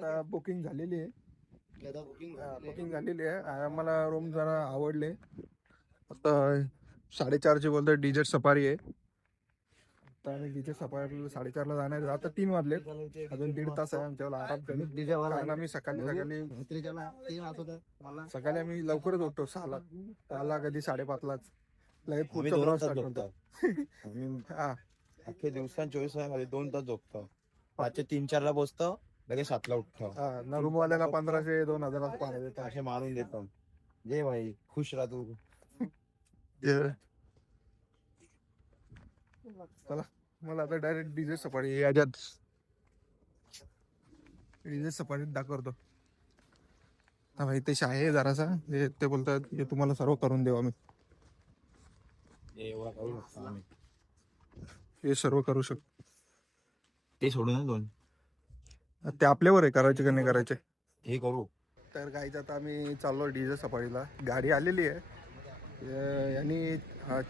आता बुकिंग झालेली आहे. बुकिंग झालेली आहे. आम्हाला रूम जरा आवडले. आता 4:30ची बोलतोय डिजर्ट सफारी आहे. आता आम्ही डिजर्ट सफारीला 4:30ला जाणार आहे. आता 3 वाजले, अजून 1.5 तास आहे आमच्याला आराम करू. कारण आम्ही सकाळी आम्ही लवकरच उठतो 6ला कधी 5:30लाच. लगेच पुढचा प्रवास स्टार्ट करतो. हा अख्खे दिवसात 24 तास 2 तास झोपतो. 5चे 3-4ला पोचतो, लगेच 7ला उठतो. हा रूमवाल्याला 1500 2000 पाणी देतात. असे मारून देतो. जे भाई खुश राह तू. चला मला आता डायरेक्ट डीजे सफारी याच्यात डीजे सफारीत दाखवतो. हा भाई ते आहे जरासा ते बोलतात हे तुम्हाला सर्व करून देऊ आम्ही. एवढा करू शकतो आम्ही. हे सर्व करू शकतो. ते सोडून 2 ते आपल्यावर आहे करायचे का नाही करायचे. हे करू. तर गाईच आता आम्ही चाललो डीजे सफारीला. गाडी आलेली आहे. यांनी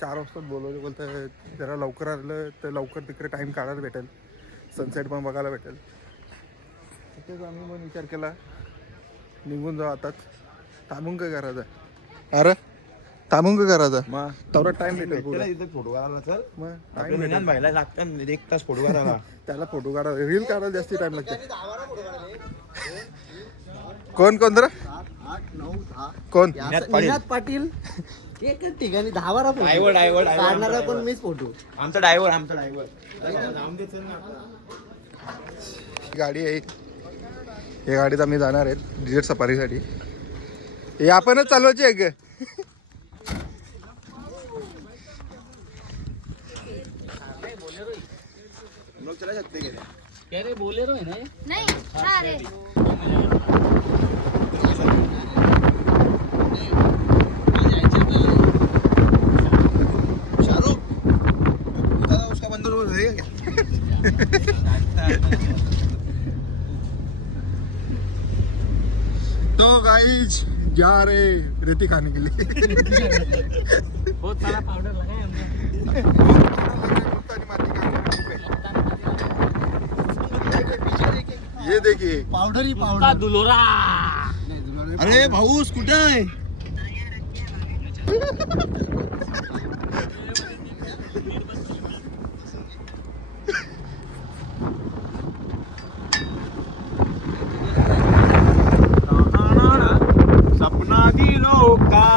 4 वाजता बोलवलं. बोलतं जरा लवकर आलं तर लवकर तिकडे टाईम काढायला भेटेल, सनसेट पण बघायला भेटेल. तिथेच आम्ही पण विचार केला निघून जाऊ आताच. थांबून काय करायचं. अरे थांबून काय करायचं. मग तेवढा टाइम भेटेल पुढे. इथे फोटो काढायला चल. मग टाइम भेटेल. भाईला लागतं 1 तास फोटो काढायला. त्याला फोटो काढायला रील काढायला जास्ती टाइम लागते. कोण कोण तर 8, 9, 10 कोण निनाद पाटील एकच ठिकाणी 10-12 फोटो काढणारा पण मीच फोटो. आमचा ड्रायव्हर गाडी आहे. या गाडीत आम्ही जाणार आहेत डिजर्ट सफारीसाठी. हे आपणच चालवायची आहे का. बोलेरो आहे ना नहीं ना रे उसका बंदर रहेगा तो गाइस जा रहे रेती खाने के लिए. बहुत सारा पाउडर लगाया हमने. ये देखिए पाउडर ही पाउडर. दुलोरा. अरे भाऊ कुठे आहे. सपना दिलो का.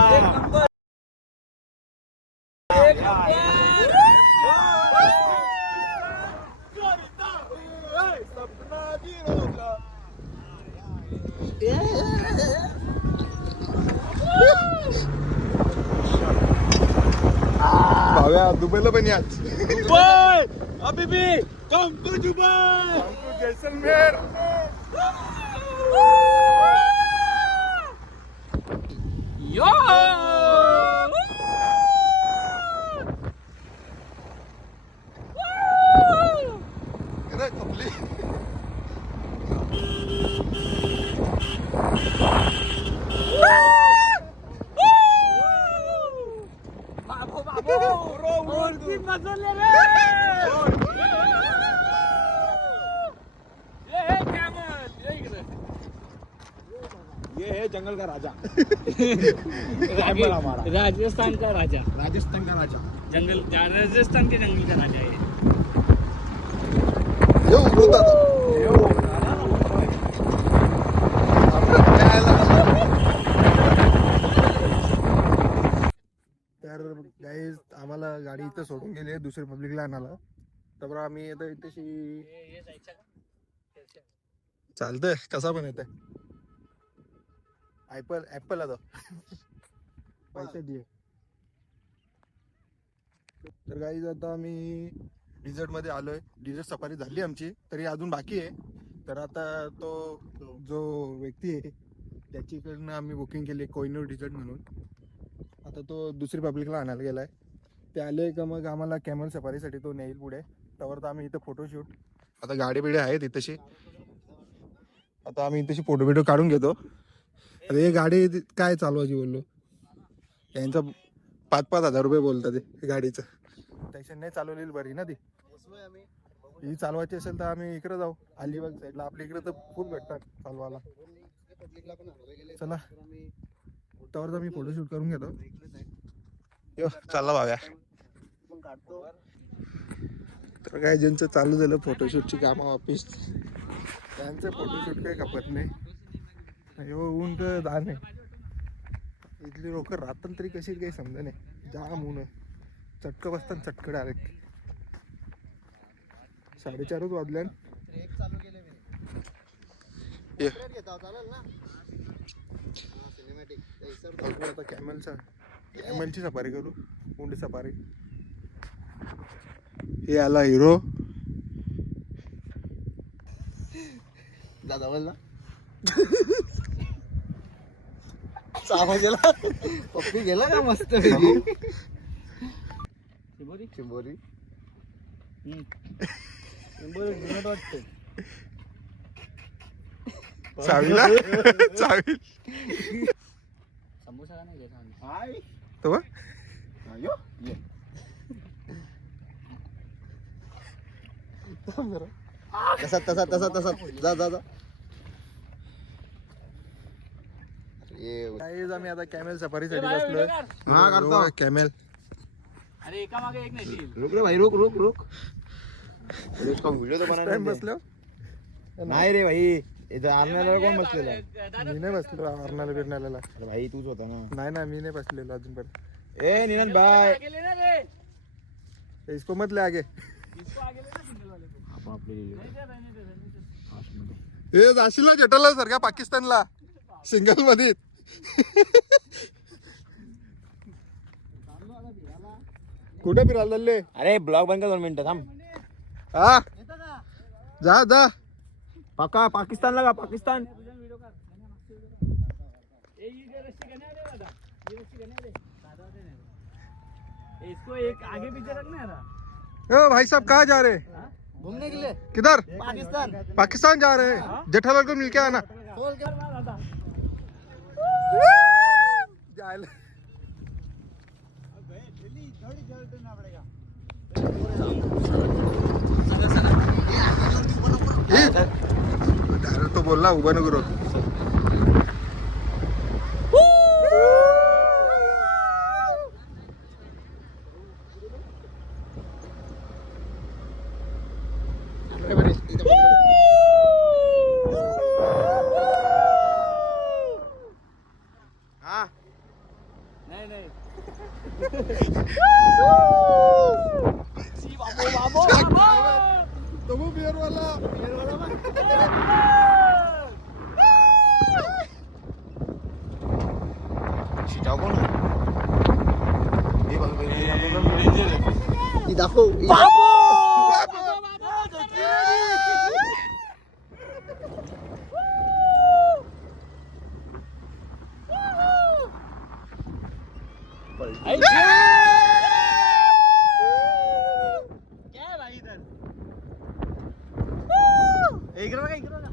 भाव्या दुबईला पण याच. दुबई अभी भी कम टू दुबई. जैसलमेर. यो खपली. ये है जंगल का राजा. राजस्थान का राजा. राजस्थान का राजा. राजस्थान के जंगल का राजा है. तर गाईज आम्हाला गाडी इथं सोडून गेली दुसरी पब्लिकला आणायला. तर आम्ही येतो इथेशी चालतंय कसा पण येतंय. ऍपल आता पैसे दे. तर गाईज आता आम्ही डिझर्ट मध्ये आलोय. डिझर्ट सफारी झाली आमची, तरी अजून बाकी आहे. तर आता तो जो व्यक्ती आहे त्याच्याकडनं आम्ही बुकिंग केली कोहिनूर डिझर्ट म्हणून. आता तो दुसरी पब्लिकला आणायला गेलाय. ते आले का मग आम्हाला कॅमल सफारीसाठी तो नेईल पुढे. त्यावर तर आम्ही इथं फोटोशूट. आता गाडी बिडी आहेत इथेशी. आता आम्ही इथेशी फोटो बिटो काढून घेतो. अरे गाडी काय चालवायची बोललो. यांचा 5,000 रुपये बोलतात ते गाडीचं. टेन्शन नाही चालवलेली बरी ना ती. ही चालवायची असेल तर आम्ही इकडे जाऊ अलिबाग साईडला. आपल्या इकडे तर खूप भेटतात चालवायला. चला त्यावर मी फोटोशूट करून घेतो. यो चला भाव्या. तर काय ज्यांचं चालू झालं फोटोशूटची कामं ऑफिस त्यांचं फोटोशूट काही खपत नाही. हो ऊन तर दान आहे. इथली लोक राहतात तरी कशी काही समजा नाही. जाम ऊन आहे. चटकं बसतात चटकं डायरेक्ट. 4:30 वाजल्या. आता कॅमेलची सफारी करू. उंडी सफारी. हे आला हिरो दादा बोल ना. चावा गेला. पप्पी गेला का मस्त चिंबोरी. चावीला चावी समोसा का नाही तो बघ. तसा तसा तसा तसा जा जा जा. गाईज आम्ही आता कॅमेल सफारीसाठी बसलोय. हा करतो कॅमेल. अरे एका मागे एक नाही. रुक रे भाई रुक रुक रुक. व्हिडिओ तर बनवणार टाइम नाही. बसलो. नाही रे भाई इथं आरण्याला कोण बसलेला? मी नाही बसलो अर्नाला बिरण्याला. अरे भाई तूच होता ना. नाही ना मी नाही बसलेलो अजून पण. ए निनंद भाई आगे लेना रे. इसको मत ले आगे. इसको आगे लेना सिंगल वाले को. आपण आपले नहीं दे रहने दे. हे जाशील ना जटला सारख्या पाकिस्तानला सिंगल मध्ये. कुठे फिरायला चालले? अरे ब्लॉग बंद कर 2 मिनिटं थांब. हा जा जा. पक्का पाकिस्तानला का पाकिस्तान. ये रस्सी करने दे दादा. ये रस्सी करने दे. दादा दे नहीं. इसको एक आगे पीछे रखना है ना. ओ भाई साहब कहाँ जा रहे हैं? घूमने के लिए किधर? पाकिस्तान. पाकिस्तान जा रहे हैं. जेठालाल को मिलके आना. खोल के दादा. जायला. तो बोलला उभा नको करू. हा नहीं नहीं. सी बाबो बाबो बाबो. तो वो बियर वाला. शिटाव कोण आहे? हे बघ ही दाखव. क्या है भाई इधर. इकडे बघा इकडे बघा.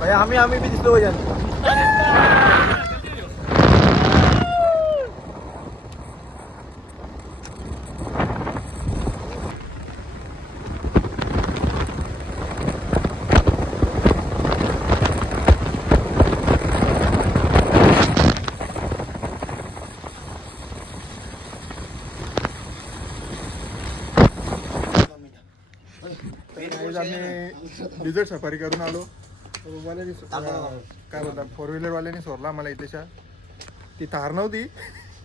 भाई आम्ही भी दिसलो पाहिजे. आज आम्ही डिझर्ट सफारी करून आलो. वाल्यानी काय बोलतात 4 व्हीलर वाल्यानी सोडला आम्हाला इथेच्या. ती थार नव्हती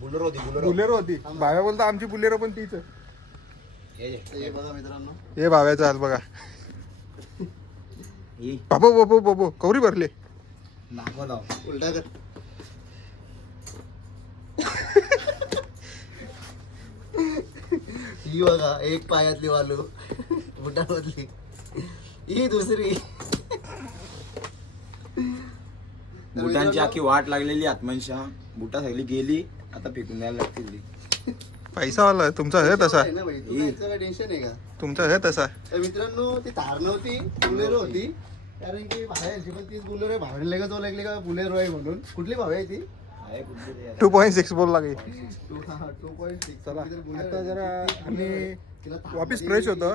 बुलर होती बुलेरो होती. भाव्या बोलता आमची बुलेरो पण तीच. हे बघा मित्रांनो. हे भाव्याचा आज बघा. बाबो बाबो बाबो कवरी भरले. नाको लाव. उलटा कर. ही बघा एक पायातली वालू बुटामधली. ही दुसरी. बुटांची आखी वाट लागलेली आत्मनशा. बुटा सगळी गेली, आता फेकून द्यायला लागतील ती. पैसावाला आहे. तुमचा आहे तसा, आहे ना भाई, तुला याचं काय टेन्शन आहे का? तुमचा आहे तसा. तर मित्रांनो ती तार नव्हती, बुलेरो होती. कारण की भाड्याची पण तीच बुलेरो आहे. भावडीला का तो लागली का बुलेरो आहे म्हणून. कुठली भाव आहे ती? आहे कुठली तरी आता. 2.6 बोल लागे. 2.6. चला आता जरा आम्ही वापिस फ्रेश होतो.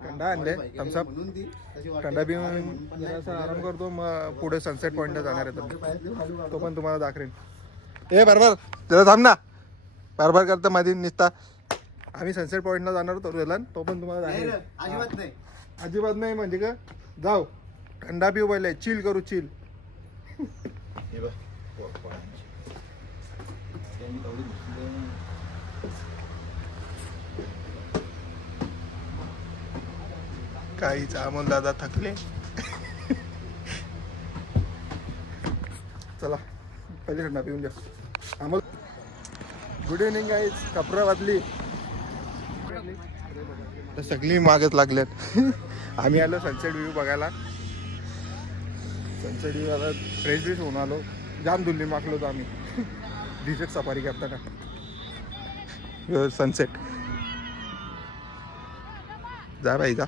थंडा आणले थम्सअप, थंडा पिऊन जरासा आराम करतो. मग पुढे सनसेट पॉईंटला जाणार आहे. तो पण तुम्हाला दाखवेन. ए बरोबर जरा थांब ना, बरोबर करतं मध्ये निसता. आम्ही सनसेट पॉईंटला जाणार होतो रेलन, तो पण तुम्हाला दाखवेन. अजिबात नाही. अजिबात नाही म्हणजे का, जाऊ थंडा पिऊ पहिले, चिल करू चिल. हे बघ, त्यांनी तेवढी दिसली. काहीच अमोल दादा थकले. चला पहिले थंडा पिऊन द्या अमोल. Good evening guys. कपडा वाजली तर सगळी मागच लागल्यात. आम्ही आलो सनसेट व्ह्यू बघायला. सनसेट व्ह्यू आला, फ्रेश फ्रेश होऊन आलो. जाम धुल्ली मागलो होतो आम्ही डिझर्ट सफारी करताना. सनसेट जा बाई जा.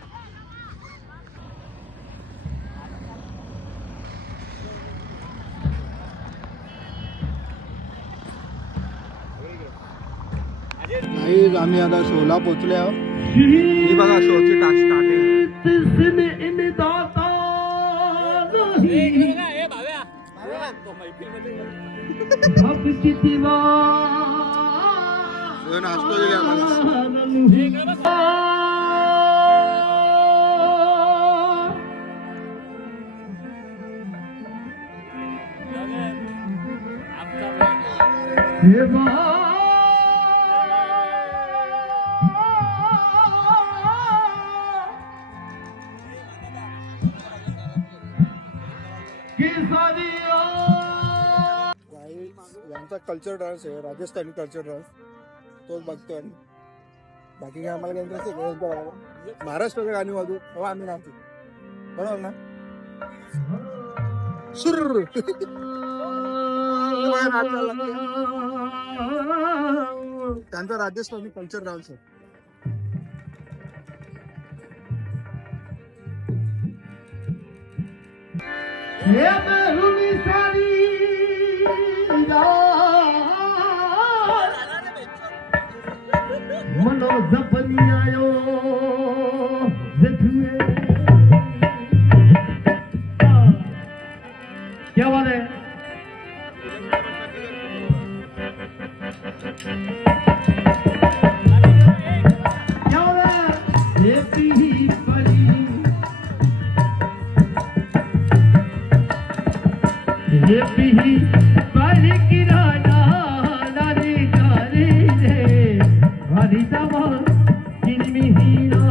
आम्ही आता शोला पोहोचले आहोत. ही बघा शोची स्टार्टिंग. नाश्ता दिले आम्हाला. यांचा कल्चर डान्स आहे, राजस्थानी कल्चर डान्स. तोच बघतोय आम्ही. बाकी काय आम्हाला काय इंटरेस्ट आहे. महाराष्ट्राचं गाणी वाजू हो आम्ही नाचू, बरोबर ना. सुर त्यांचा राजस्थानी कल्चर डान्स आहे. मनो जपनी आयो जठुए क्या बात है. क्या बात है. ये पी पड़ी ये पी पड़ी किराना नारी नारी रे हरिदामा किनमी हीरा.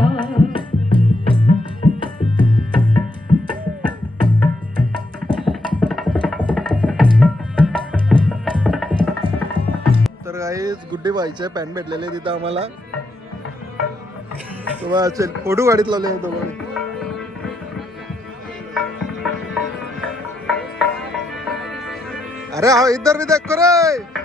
तर गाईज गुड्डे बाईचे पॅन भेटलेले तिथं आम्हाला. चल फोटो गाडीत लावले दोघांनी. अरे हा इधर भी देख रे.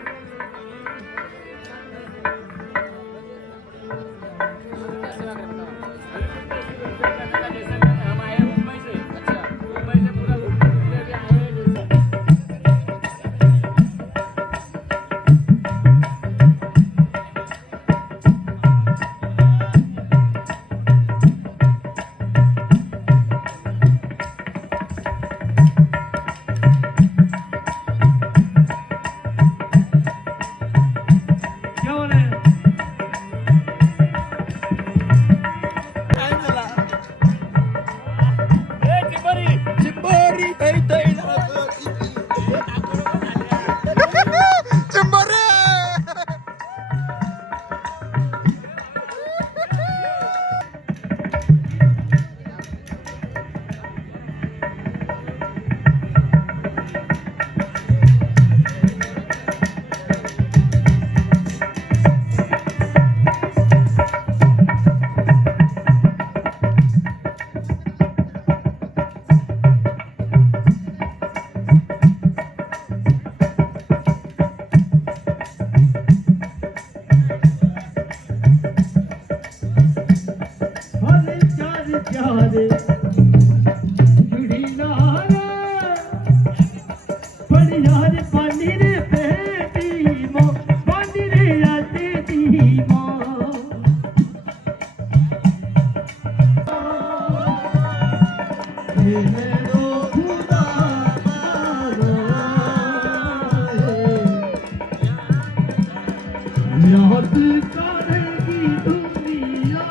याद करेगी दुनिया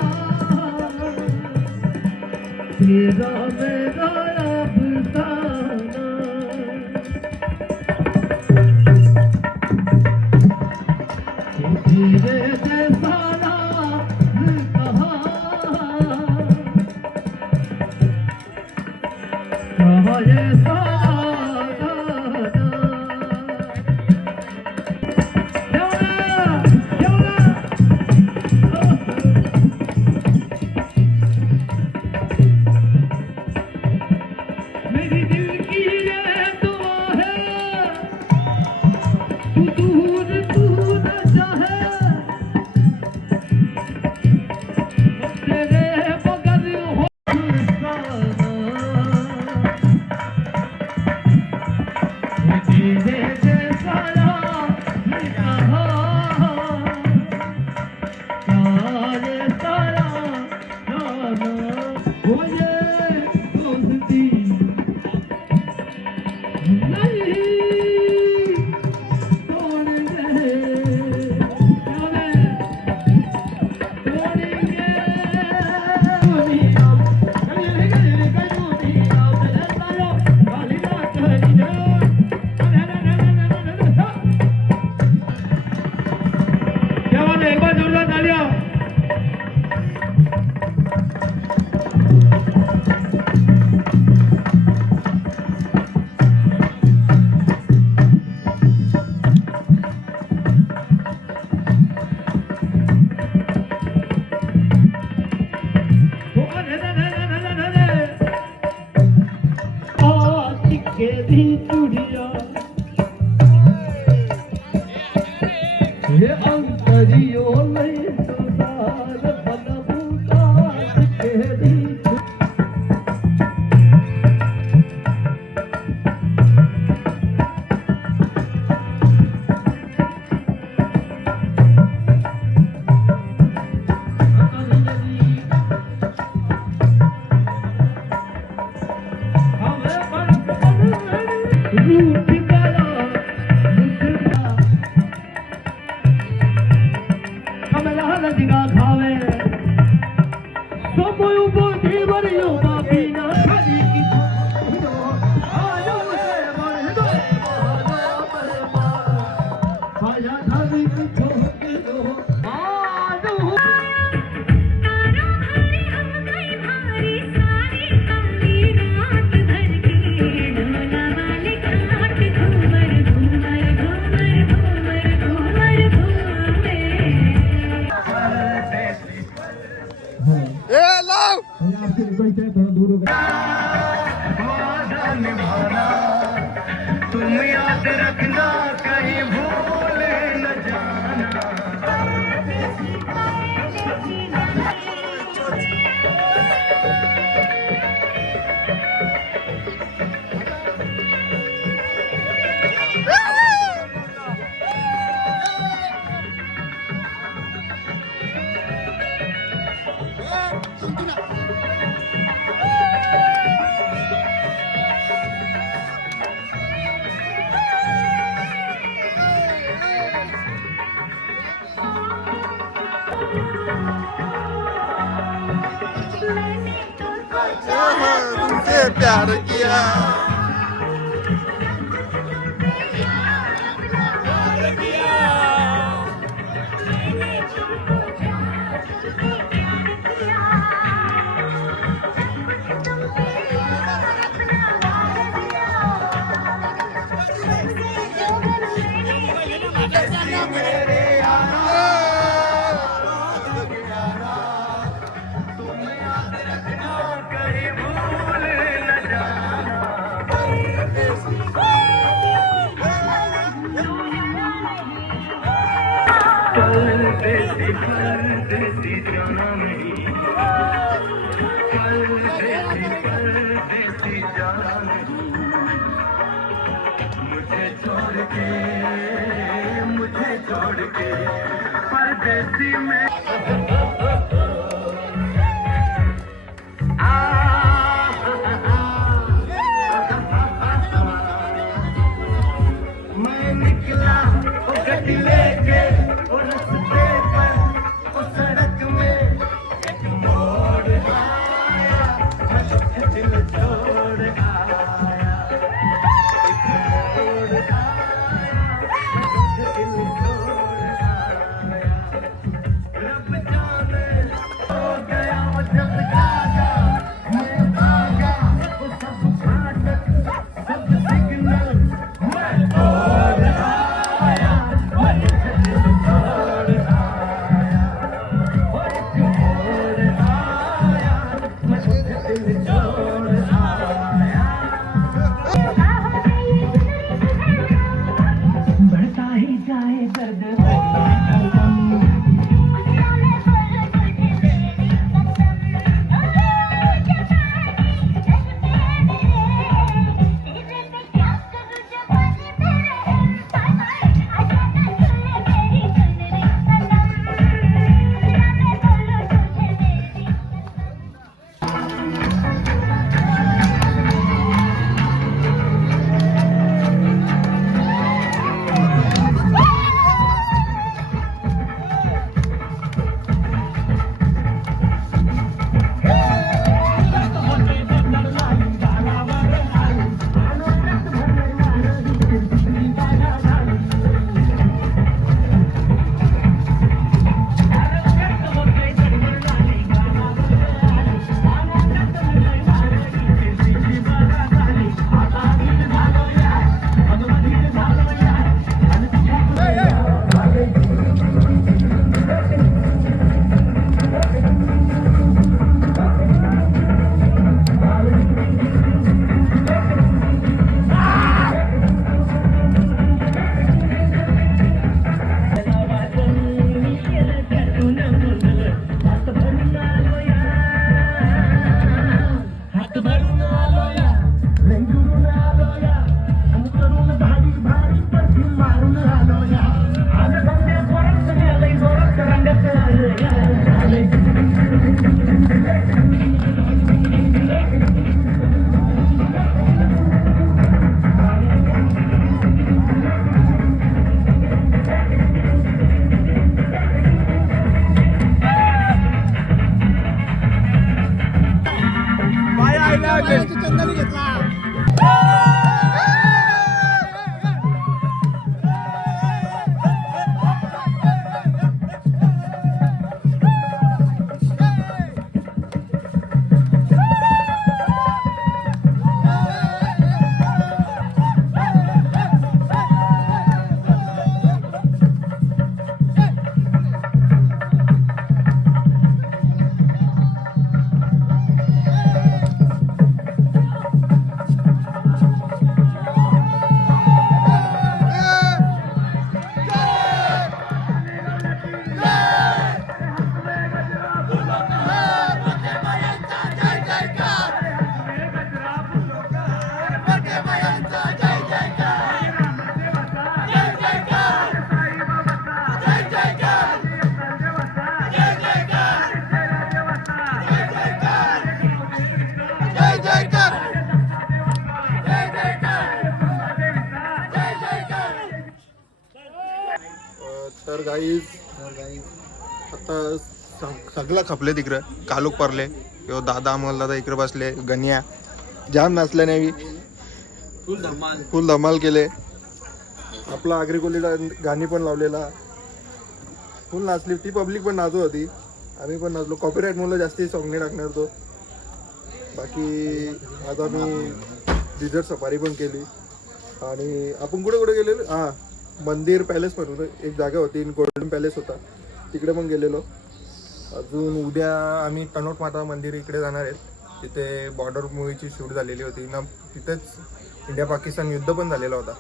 तेरा मेरा अफसाना धीरे से सारा कहा ये सारा मेरी दिल की ये दुआ है तू दूर तू न जाए तेरे बगल हो तेरे जैसा कहा काले सारा जाना हो ये दोस्ती नहीं तोड़ेंगे तोड़ेंगे दुनिया गली गली दुनिया तेरे सारो काली रात हरी रे क्या बात है एक बार जोरदार तालियां दी चुड़िया ये अंतरियो नहीं संसार बलबूता के दी तुम याद रखना कहीं भूल न जाना तुमसे प्यार किया परदेसी जाना नहीं परदेसी जाना नहीं मुझे छोड़ के परदेसी में मैं निकला गड्डी लेके तर गाईज आता सगळं खपले तिकडं कालूक परले किंवा दादा अमोल दादा इकडे बसले गनिया जाम नाचले नाही फुल धमाल केले. आपला आगरी कोलीला गाणी पण लावलेला फुल नाचली ती पब्लिक पण नाचत होती आम्ही पण नाचलो. कॉपीराईट मुलं जास्ती सॉंग नाही टाकणार तो. बाकी आता मी डिझर्ट सफारी पण केली आणि आपण कुठे कुठे गेलेलो हां मंदिर पॅलेस पण होतं एक जागा होती गोल्डन पॅलेस होता तिकडे पण गेलेलो. अजून उद्या आम्ही तनोट माता मंदिर इकडे जाणार आहेत. तिथे बॉर्डर मूवीची शूट झालेली होती ना तिथेच इंडिया पाकिस्तान युद्ध पण झालेला होता.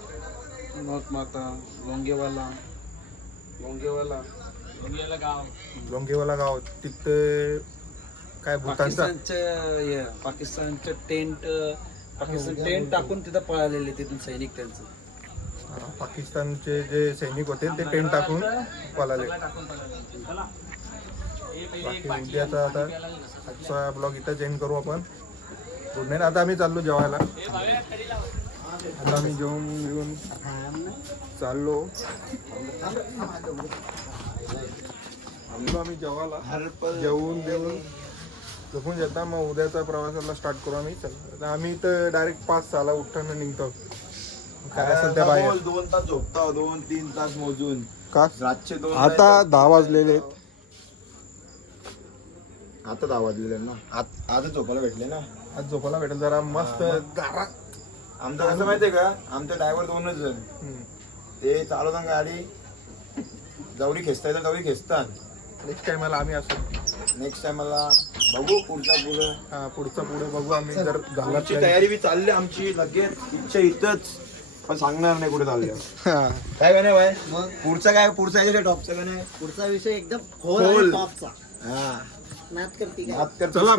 तनोट माता लोंगेवाला गाव तिथे काय भूतांचा पाकिस्तानचं टेंट टाकून तिथं पळालेले तिथून सैनिक त्यांचं. पाकिस्तानचे जे सैनिक होते ते टेंट टाकून पळाले. बाकी उद्याचा आता आजचा ब्लॉग इथं एंड करू आपण. Good night. आता आम्ही चाललो जेवायला. आता आम्ही जेवून घेऊन चाललो आम्ही जेवायला जेवून देऊन झोपून जेता मग उद्याचा प्रवासाला स्टार्ट करू आम्ही. चल आम्ही तर डायरेक्ट 5-6 उठताना निघतो. काय सध्या बाहेर 2 तास झोपता 2-3 तास मोजून का रातचे 2 आता 10 वाजलेले आहेत. आता 10 वाजलेले ना आज झोपायला भेटले ना. आज झोपायला भेटेल जरा मस्त गारा. आमचं कसं माहितीये का आमचे ड्रायव्हर 2च जण ते चालवतात गाडी जवळी खेचता येतात जवळी खेचतात. नेक्स्ट टाइमला आम्ही असू. नेक्स्ट टाइमला बघू पुढं हा पुढचं पुढे बघू आम्ही जर झाला आमची तयारी बी चालली आमची लगेच इच्छा इथंच पण सांगणार नाही कुठे चाललं हा. काय गाणे बाय मग पुढचा याच्या टॉपचा गाणे पुढचा विषय एकदम खोल खोल. टॉपचा हा नाद करते काय नाद करतेस चला